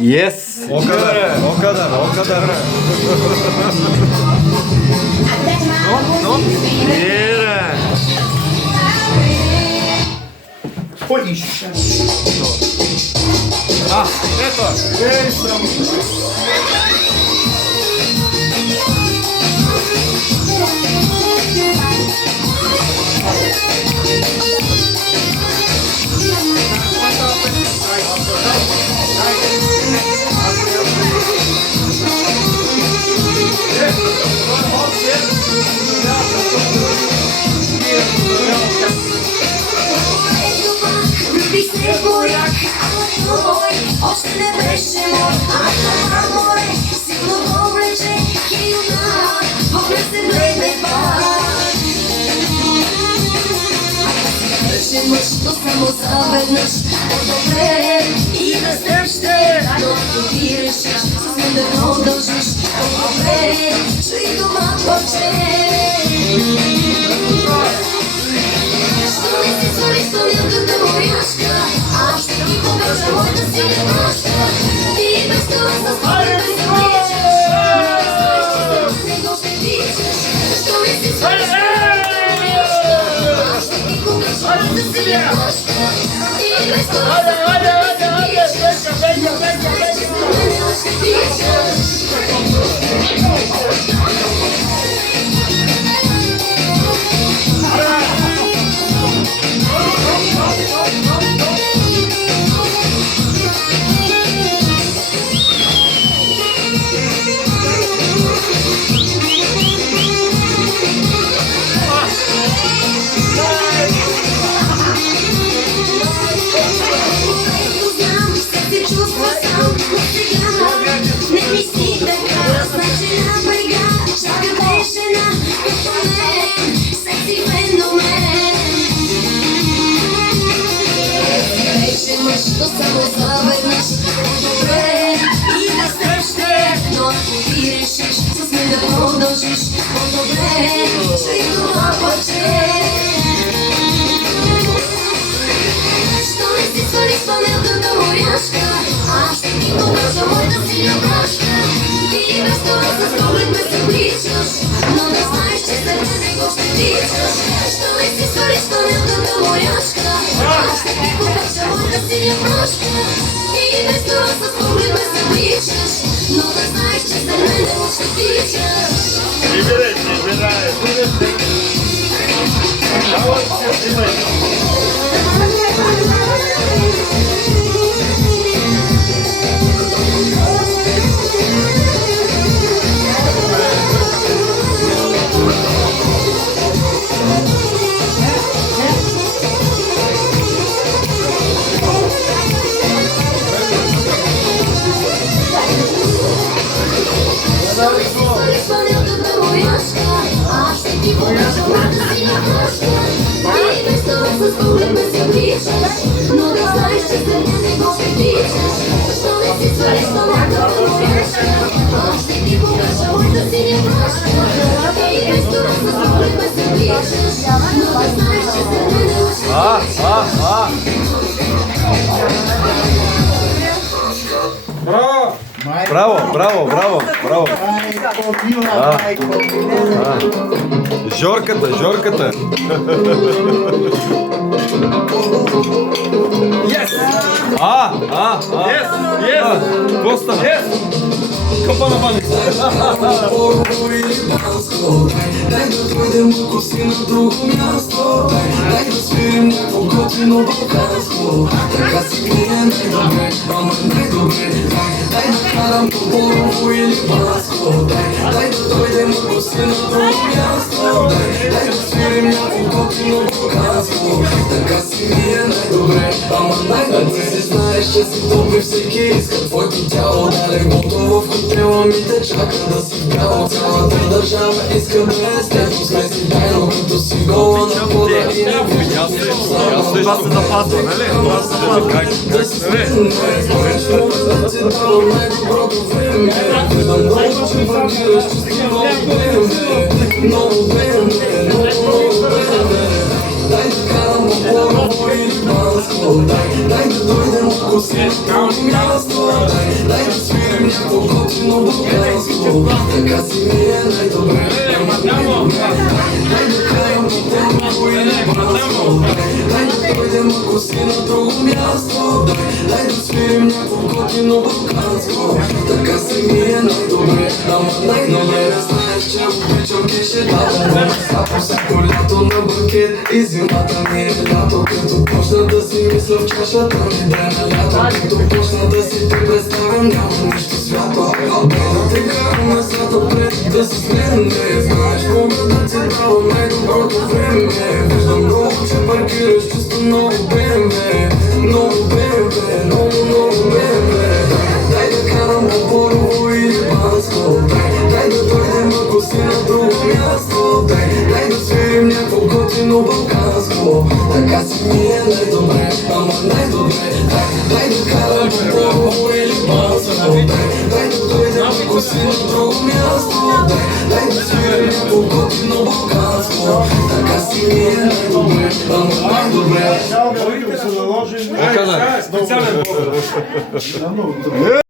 Yes. O kadar. No? Jere. Polish. А, ето. Още не беше мой, а това море силно го влече и юнак, поглед се влезе пак. Беше мъж, то само заведнъж, по-добре и без теб ще. Но ако ти решиш, с мен да продължиш, по-добре, чуй това плаче. Що не си свали столянката моряшка, аз ще ти покажа моята синя брошка. Ти без това с поглед ме забличаш, не го ще тичаш. Що не си свали столянката моряшка, аз ще ти покажа моята синя брошка. Ти без това с поглед ме забличаш, но да знаеш, че за мене още тичаш. Браво. Жорката. Yes. Yes. Коста. Yes. Капана бани. Дай да дойдем ако си на друго място. Дай да свирим някакво готино балканско. Така си ми е най-добре, ама най-добре. Дай да карам по Борово или Банско. Дай да дойдем ако си на друго място. Дай да свирим някакво готино балканско. Така си ми е най-добре, ама най-добре. Ти си знаеш, че си добри, всеки иска твоето тяло. Далек готово в хотела ми те чака да си вкарал. Цялата държава иска без теб, че сме си тайно, като си гола на вода и на вижда. Това се запазва, нали? Това се запазва. Как? Да ти давам най-доброто време. Да много, че вървираш, че си много време. Много време. така си ми е най-добре. Дай да карам по първо или бързо. Дай да дойдем ако си на друго място. Дай да свирим някакво готино балканско. Така си ми е най-добре, ама най-добре. Знаеш, че обичам ти ще давам. А по всяко лято на банкет и зимата ми е лято. Като почна да си мисля в чашата ми да е на лято. Като почна да си те представям, няма нищо свято. Да те карам на свята пред да се смене. Знаеш, мога да ти давам най-доброто време. Виждам много, че паркираш чисто много BMW. Много BMW, много BMW. Дай да карам по Борово или Банско. Дай да дойдем ако си на друго място. Дай да свирим някакво готино балканско. Така си ми е най-добре, ама най-добре. Дай да карам по Борово или Банско. Дай да дойдем ако си на друго място. Дай да свирим някакво готино балканско. Така си ми е най-добре, ама най-добре. Се наложи. Така да. Специален повод.